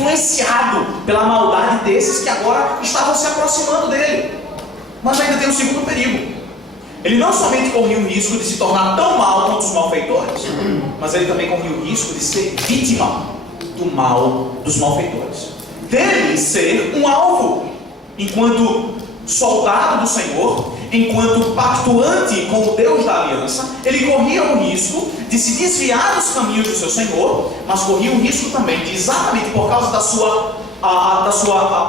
influenciado pela maldade desses que agora estavam se aproximando dele. Mas ainda tem um segundo perigo. Ele não somente corria o risco de se tornar tão mal quanto os malfeitores, mas ele também corria o risco de ser vítima do mal dos malfeitores. Dele ser um alvo, enquanto soldado do Senhor, enquanto pactuante com o Deus da aliança, ele corria o risco de se desviar dos caminhos do seu Senhor, mas corria o risco também de, exatamente por causa da sua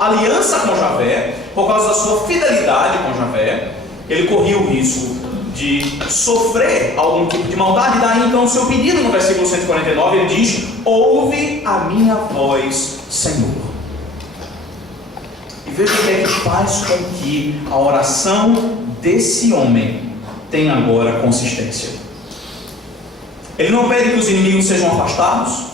aliança com Javé, por causa da sua fidelidade com Javé, ele corria o risco de sofrer algum tipo de maldade. Daí então o seu pedido no versículo 149, ele diz: ouve a minha voz, Senhor. E veja o que é que faz com que a oração desse homem tenha agora consistência. Ele não pede que os inimigos sejam afastados,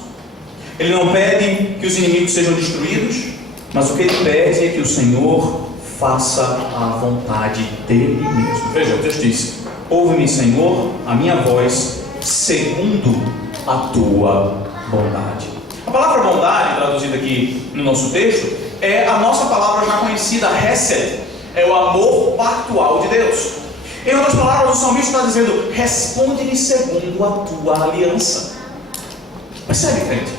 ele não pede que os inimigos sejam destruídos, mas o que ele pede é que o Senhor faça a vontade dele mesmo. Veja, o texto diz: ouve-me, Senhor, a minha voz, segundo a tua bondade. A palavra bondade, traduzida aqui no nosso texto, é a nossa palavra já conhecida, Hesed, é o amor pactual de Deus. Em outras palavras, o salmista está dizendo: responde-me segundo a tua aliança. Percebe, crente?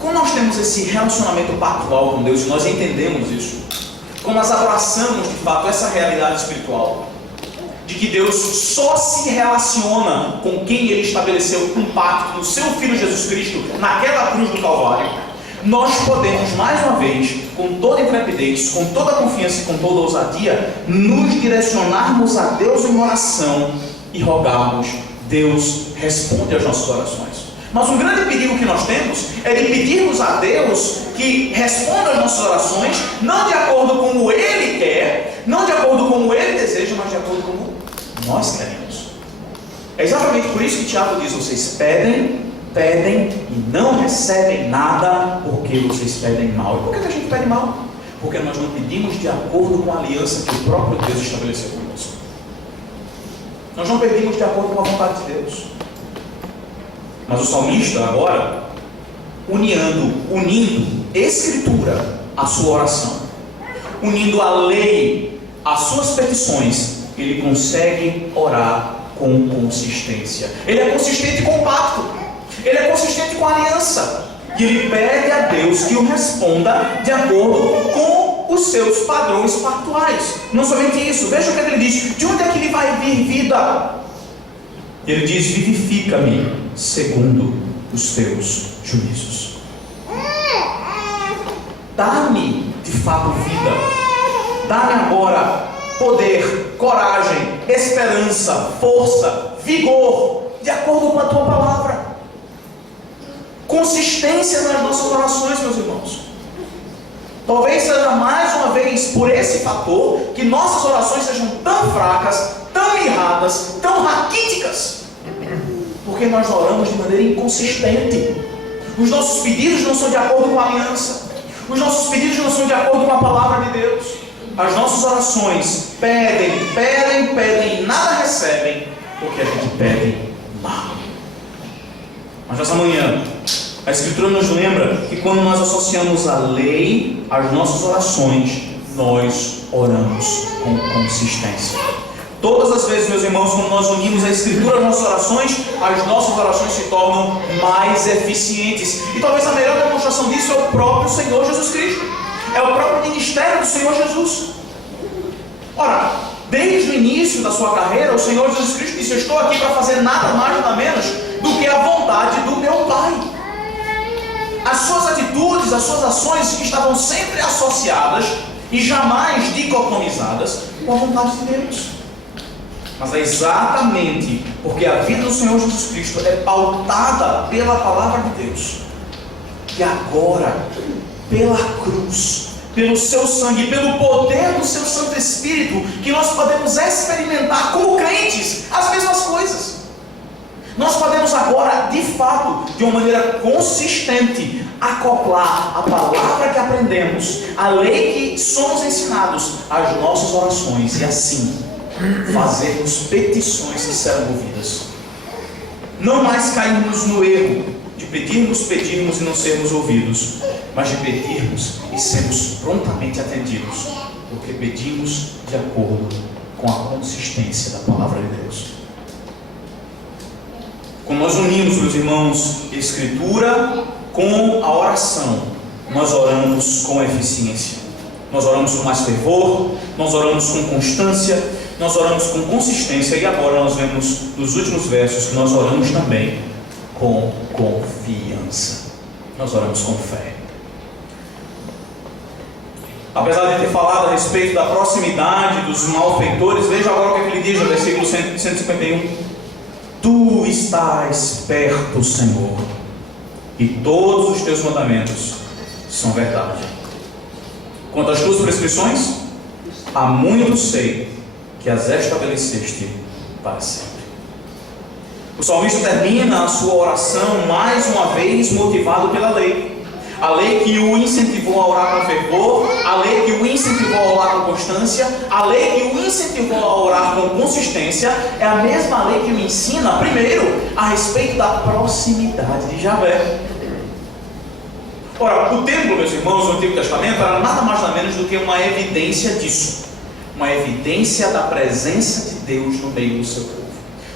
Quando nós temos esse relacionamento pactual com Deus, e nós entendemos isso, quando nós abraçamos de fato essa realidade espiritual, de que Deus só se relaciona com quem Ele estabeleceu um pacto no seu Filho Jesus Cristo, naquela cruz do Calvário, nós podemos, mais uma vez, com toda intrepidez, com toda confiança e com toda ousadia, nos direcionarmos a Deus em oração e rogarmos: Deus, responde às nossas orações. Mas um grande perigo que nós temos é de pedirmos a Deus que responda às nossas orações, não de acordo com como Ele quer, não de acordo com como Ele deseja, mas de acordo com como nós queremos. É exatamente por isso que Tiago diz: vocês pedem e não recebem nada, porque vocês pedem mal. E por que a gente pede mal? Porque nós não pedimos de acordo com a aliança que o próprio Deus estabeleceu conosco. Nós não pedimos de acordo com a vontade de Deus. Mas o salmista agora, unindo Escritura à sua oração, unindo a lei às suas petições, ele consegue orar com consistência. Ele é consistente com o pacto, ele é consistente com a aliança, e ele pede a Deus que o responda de acordo com os seus padrões pactuais. Não somente isso, veja o que ele diz: de onde é que lhe vai vir vida? Ele diz: vivifica-me segundo os teus juízos. Dá-me de fato vida. Dá-me agora poder, coragem, esperança, força, vigor, de acordo com a tua palavra. Consistência nas nossas orações, meus irmãos. Talvez seja mais uma vez por esse fator que nossas orações sejam tão fracas, tão mirradas, tão raquíticas, porque nós oramos de maneira inconsistente. Os nossos pedidos não são de acordo com a aliança, os nossos pedidos não são de acordo com a palavra de Deus. As nossas orações pedem e nada recebem, porque a gente pede mal. Mas nessa manhã, a Escritura nos lembra que quando nós associamos a lei às nossas orações, nós oramos com consistência. Todas as vezes, meus irmãos, quando nós unimos a Escritura às nossas orações, as nossas orações se tornam mais eficientes. E talvez a melhor demonstração disso é o próprio Senhor Jesus Cristo. É o próprio ministério do Senhor Jesus. Ora, desde o início da sua carreira, o Senhor Jesus Cristo disse: eu estou aqui para fazer nada mais, nada menos do que a vontade do meu Pai. As suas atitudes, as suas ações estavam sempre associadas e jamais dicotomizadas com a vontade de Deus. Mas é exatamente porque a vida do Senhor Jesus Cristo é pautada pela palavra de Deus, que agora, pela cruz, pelo seu sangue, pelo poder do seu Santo Espírito, que nós podemos experimentar como crentes as mesmas coisas. Nós podemos agora, de fato, de uma maneira consistente, acoplar a palavra que aprendemos, a lei que somos ensinados, às nossas orações, e assim fazermos petições que serão ouvidas. Não mais cairmos no erro de pedirmos e não sermos ouvidos, mas de pedirmos e sermos prontamente atendidos, porque pedimos de acordo com a consistência da palavra de Deus. Quando nós unimos, meus irmãos, a Escritura com a oração, nós oramos com eficiência, nós oramos com mais fervor, nós oramos com constância, nós oramos com consistência, e agora nós vemos nos últimos versos que nós oramos também com confiança, nós oramos com fé. Apesar de ter falado a respeito da proximidade dos malfeitores, veja agora o que ele diz no versículo 151. Tu estás perto, Senhor, e todos os teus mandamentos são verdade. Quanto às tuas prescrições, há muito sei que as estabeleceste para sempre. O salmista termina a sua oração mais uma vez motivado pela lei. A lei que o incentivou a orar com fervor, a lei que o incentivou a orar com constância, a lei que o incentivou a orar com consistência, é a mesma lei que o ensina, primeiro, a respeito da proximidade de Javé. Ora, o templo, meus irmãos, no Antigo Testamento era nada mais nada menos do que uma evidência disso, uma evidência da presença de Deus no meio do seu povo.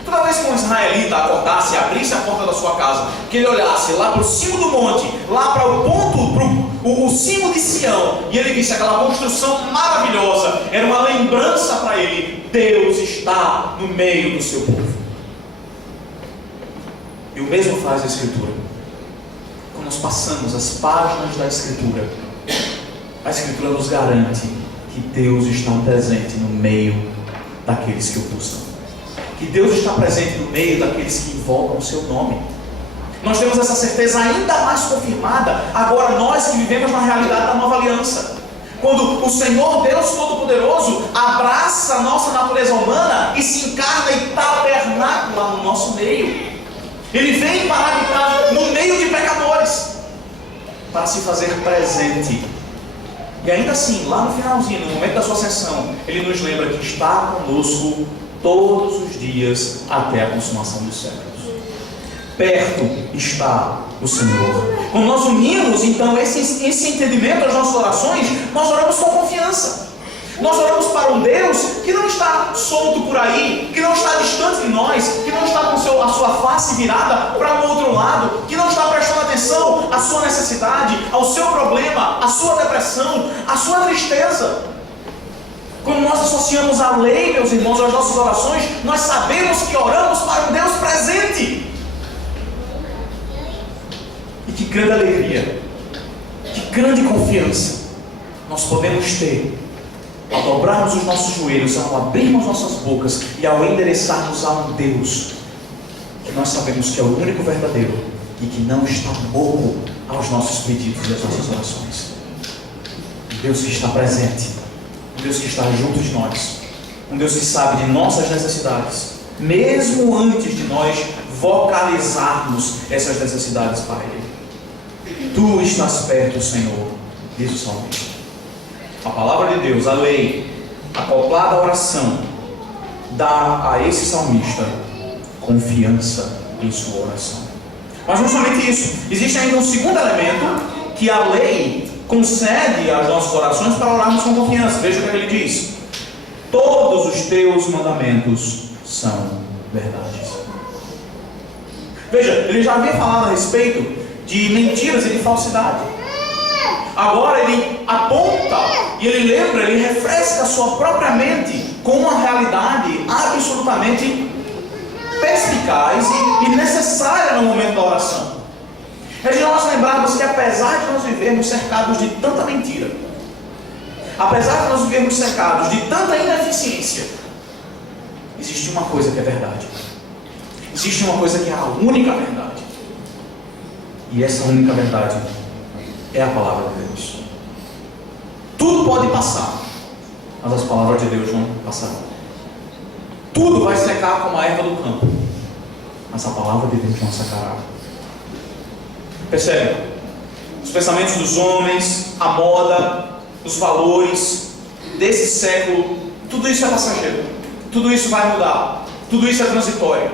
Toda vez que um israelita acordasse e abrisse a porta da sua casa, que ele olhasse lá para o cimo do monte, lá para o ponto, o cimo de Sião, e ele visse aquela construção maravilhosa, era uma lembrança para ele: Deus está no meio do seu povo. E o mesmo faz a Escritura. Quando nós passamos as páginas da Escritura, a Escritura nos garante que Deus está presente no meio daqueles que o buscam, que Deus está presente no meio daqueles que invocam o seu nome. Nós temos essa certeza ainda mais confirmada agora, nós que vivemos na realidade da nova aliança, quando o Senhor Deus Todo-Poderoso abraça a nossa natureza humana e se encarna e tabernacula no nosso meio. Ele vem para habitar no meio de pecadores, para se fazer presente. E ainda assim, lá no finalzinho, no momento da sua ascensão, Ele nos lembra que está conosco todos os dias até a consumação dos séculos. Perto está o Senhor. Quando nós unimos então esse entendimento às nossas orações, nós oramos com confiança. Nós oramos para um Deus que não está solto por aí, que não está distante de nós, que não está com a sua face virada para o outro lado, que não está prestando atenção à sua necessidade, ao seu problema, à sua depressão, à sua tristeza. Quando nós associamos a lei, meus irmãos, às nossas orações, nós sabemos que oramos para um Deus presente. E que grande alegria, que grande confiança nós podemos ter ao dobrarmos os nossos joelhos, ao abrirmos nossas bocas e ao endereçarmos a um Deus que nós sabemos que é o único verdadeiro e que não está bobo aos nossos pedidos e às nossas orações. Um Deus que está presente, um Deus que está junto de nós, um Deus que sabe de nossas necessidades, mesmo antes de nós vocalizarmos essas necessidades para Ele. Tu estás perto, Senhor, diz o salmista. A palavra de Deus, a lei, acoplada à oração, dá a esse salmista confiança em sua oração. Mas não somente isso, existe ainda um segundo elemento que a lei concede às nossas orações para orarmos com confiança. Veja o que ele diz: todos os teus mandamentos são verdades. Veja, ele já havia falado a respeito de mentiras e de falsidade. Agora ele aponta e ele lembra, ele refresca a sua própria mente com uma realidade absolutamente perspicaz e necessária no momento da oração. É de nós lembrarmos que apesar de nós vivermos cercados de tanta mentira, apesar de nós vivermos cercados de tanta ineficiência, existe uma coisa que é verdade. Existe uma coisa que é a única verdade. E essa única verdade é a palavra de Deus. Tudo pode passar, mas as palavras de Deus não passarão. Tudo vai secar como a erva do campo, mas a palavra de Deus não secará. Percebe? Os pensamentos dos homens, a moda, os valores desse século, tudo isso é passageiro, tudo isso vai mudar, tudo isso é transitório,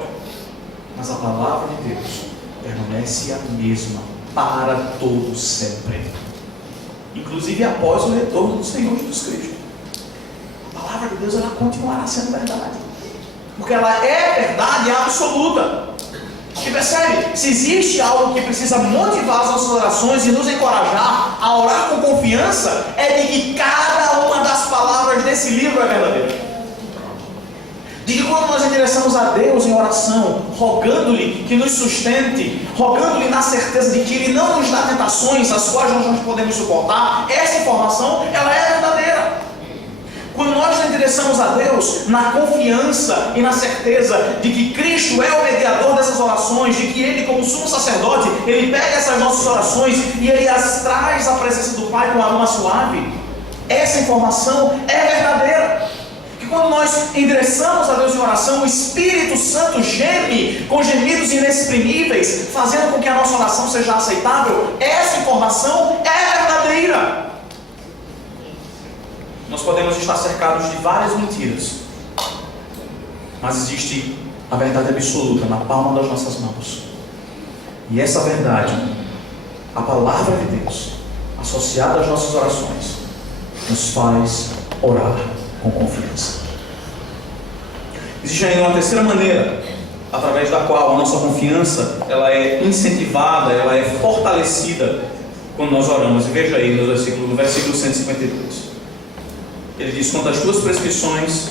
mas a palavra de Deus permanece a mesma para todo sempre. inclusive após o retorno do Senhor Jesus Cristo. A palavra de Deus, ela continuará sendo verdade, porque ela é verdade absoluta. E percebe, se existe algo que precisa motivar as nossas orações e nos encorajar a orar com confiança, é de que cada uma das palavras desse livro é verdadeira. De que quando nós endereçamos a Deus em oração, rogando-lhe que nos sustente, rogando-lhe na certeza de que Ele não nos dá tentações as quais nós não podemos suportar, essa informação, ela é verdadeira. Quando nós endereçamos a Deus na confiança e na certeza de que Cristo é o mediador dessas orações, de que Ele, como sumo sacerdote, Ele pega essas nossas orações e Ele as traz à presença do Pai com aroma suave, essa informação é verdadeira. Que quando nós endereçamos a Deus em oração, o Espírito Santo geme com gemidos inexprimíveis, fazendo com que a nossa oração seja aceitável, essa informação é verdadeira. Nós podemos estar cercados de várias mentiras, mas existe a verdade absoluta na palma das nossas mãos. E essa verdade, a palavra de Deus, associada às nossas orações, nos faz orar com confiança. Existe ainda uma terceira maneira, através da qual a nossa confiança ela é incentivada, ela é fortalecida quando nós oramos. E veja aí no versículo 152. Ele diz: quanto às tuas prescrições,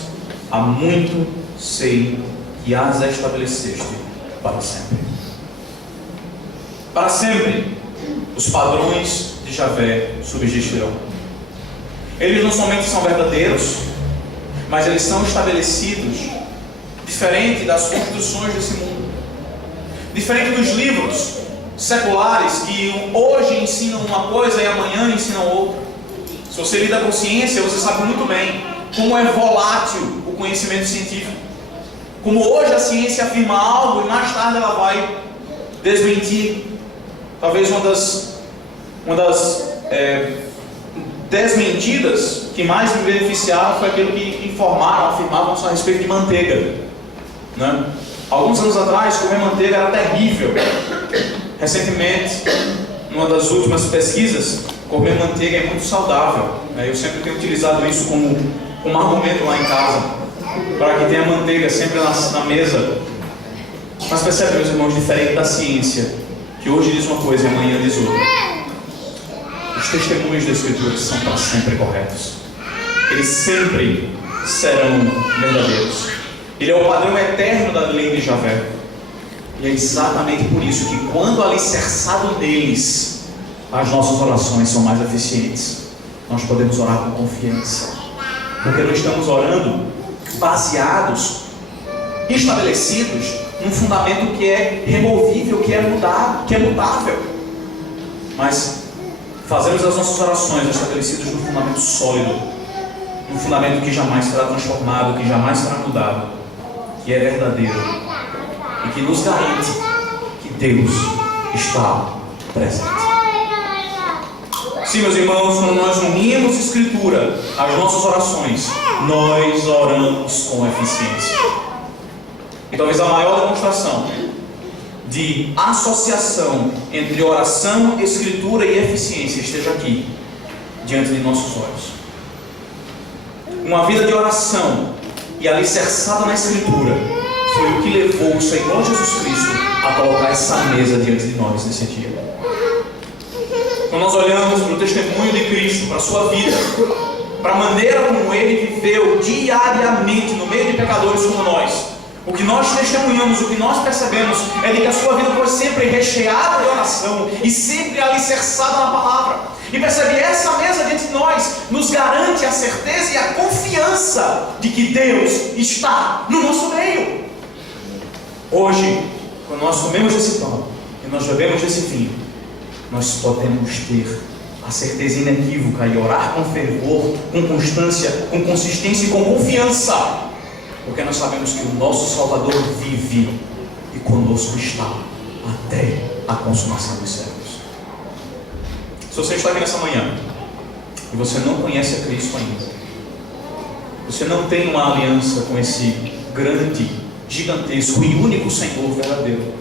há muito sei que as estabeleceste para sempre. Para sempre, os padrões de Javé subsistirão. Eles não somente são verdadeiros, mas eles são estabelecidos diferente das construções desse mundo, diferente dos livros seculares que hoje ensinam uma coisa e amanhã ensinam outra. Se você lida com ciência, você sabe muito bem como é volátil o conhecimento científico. Como hoje a ciência afirma algo e mais tarde ela vai desmentir. Talvez uma das desmentidas que mais me beneficiaram foi aquilo que afirmavam a respeito de manteiga, né? Alguns anos atrás, comer manteiga era terrível. Recentemente, numa das últimas pesquisas, comer manteiga é muito saudável. Eu sempre tenho utilizado isso como argumento lá em casa, para que tenha manteiga sempre na mesa. Mas percebe, meus irmãos, diferente da ciência, que hoje diz uma coisa e amanhã diz outra. Os testemunhos da Escritura são para sempre corretos. Eles sempre serão verdadeiros. Ele é o padrão eterno da lei de Javé. E é exatamente por isso que, quando alicerçado neles, as nossas orações são mais eficientes. Nós podemos orar com confiança, porque nós estamos orando baseados, estabelecidos num fundamento que é removível, que é mutável. Mas fazemos as nossas orações estabelecidas num fundamento sólido, num fundamento que jamais será transformado, que jamais será mudado, que é verdadeiro e que nos garante que Deus está presente. Sim, meus irmãos, quando nós unimos Escritura às nossas orações, nós oramos com eficiência. E talvez a maior demonstração de associação entre oração, Escritura e eficiência esteja aqui, diante de nossos olhos. Uma vida de oração e alicerçada na Escritura foi o que levou o Senhor Jesus Cristo a colocar essa mesa diante de nós nesse dia. Quando nós olhamos para o testemunho de Cristo, para a sua vida, para a maneira como Ele viveu diariamente no meio de pecadores como nós, o que nós testemunhamos, o que nós percebemos é de que a sua vida foi sempre recheada de oração e sempre alicerçada na palavra. E percebe, essa mesa diante de nós nos garante a certeza e a confiança de que Deus está no nosso meio. Hoje, quando nós comemos esse pão e nós bebemos esse vinho, nós podemos ter a certeza inequívoca e orar com fervor, com constância, com consistência e com confiança, porque nós sabemos que o nosso Salvador vive e conosco está até a consumação dos séculos. Se você está aqui nessa manhã e você não conhece a Cristo ainda, você não tem uma aliança com esse grande, gigantesco e único Senhor verdadeiro,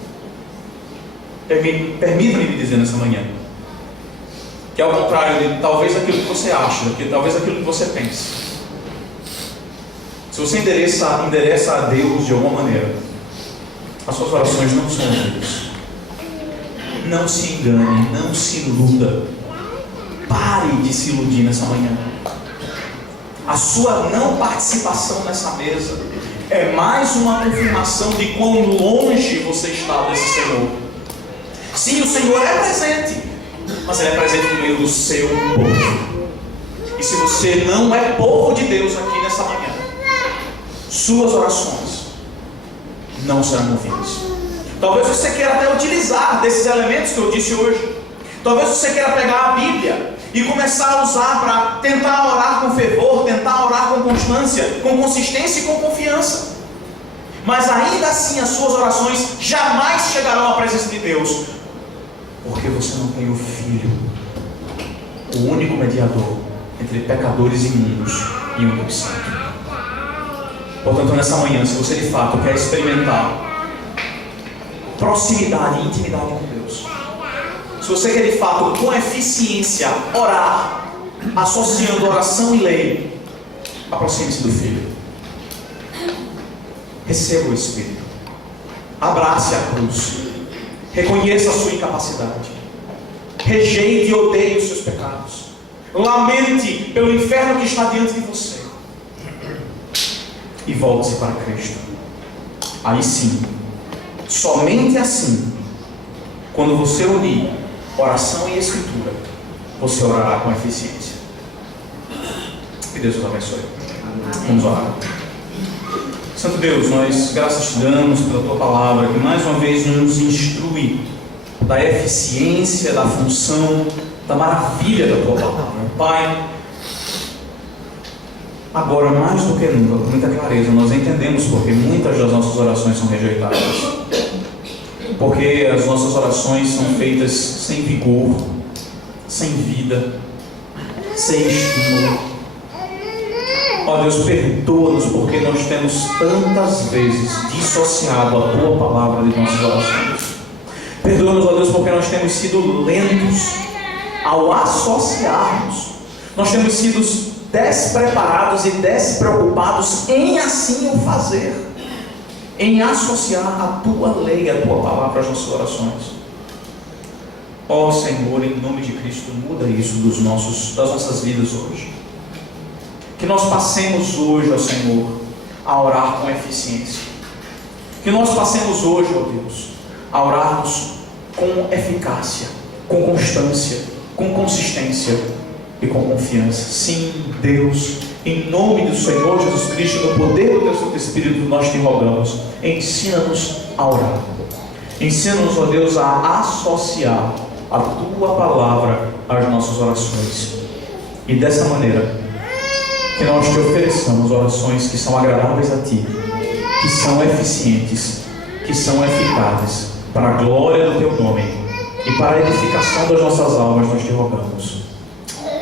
permita-me dizer nessa manhã que é ao contrário de talvez aquilo que você acha, talvez aquilo que você pensa. Se você endereça a Deus de alguma maneira, as suas orações não são ouvidas. Não se engane, não se iluda. Pare de se iludir nessa manhã. A sua não participação nessa mesa é mais uma confirmação de quão longe você está desse Senhor. Sim, o Senhor é presente, mas Ele é presente no meio do seu povo. E se você não é povo de Deus aqui nessa manhã, suas orações não serão ouvidas. Talvez você queira até utilizar desses elementos que eu disse hoje. Talvez você queira pegar a Bíblia e começar a usar para tentar orar com fervor, tentar orar com constância, com consistência e com confiança. Mas ainda assim as suas orações jamais chegarão à presença de Deus, porque você não tem o Filho, o único mediador entre pecadores imundos e o Deus Santo. Portanto, nessa manhã, se você de fato quer experimentar proximidade e intimidade com Deus, se você quer de fato com eficiência orar, associando oração e lei, aproxime-se do Filho. Receba o Espírito. Abrace a cruz. Reconheça a sua incapacidade. Rejeite e odeie os seus pecados. Lamente pelo inferno que está diante de você. E volte-se para Cristo. Aí sim, somente assim, quando você unir oração e Escritura, você orará com eficiência. Que Deus nos abençoe. Vamos orar. Santo Deus, nós graças te damos pela tua palavra, que mais uma vez nos instrui da eficiência, da função, da maravilha da tua palavra. Pai, agora mais do que nunca, com muita clareza, nós entendemos porque muitas das nossas orações são rejeitadas. Porque as nossas orações são feitas sem vigor, sem vida, sem estímulo. Ó Deus, perdoa-nos porque nós temos tantas vezes dissociado a tua palavra de nossas orações. Perdoa-nos, ó Deus, porque nós temos sido lentos ao associarmos. Nós temos sido despreparados e despreocupados em assim o fazer, em associar a tua lei, a tua palavra às nossas orações. Ó Senhor, em nome de Cristo, muda isso das nossas vidas hoje. Que nós passemos hoje, ó Senhor, a orar com eficiência. Que nós passemos hoje, ó Deus, a orarmos com eficácia, com constância, com consistência e com confiança. Sim, Deus, em nome do Senhor Jesus Cristo, no poder do teu Santo Espírito, nós te rogamos, ensina-nos a orar. Ensina-nos, ó Deus, a associar a tua palavra às nossas orações. E dessa maneira, que nós te ofereçamos orações que são agradáveis a ti, que são eficientes, que são eficazes, para a glória do teu nome e para a edificação das nossas almas, nós te rogamos.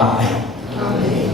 Amém. Amém.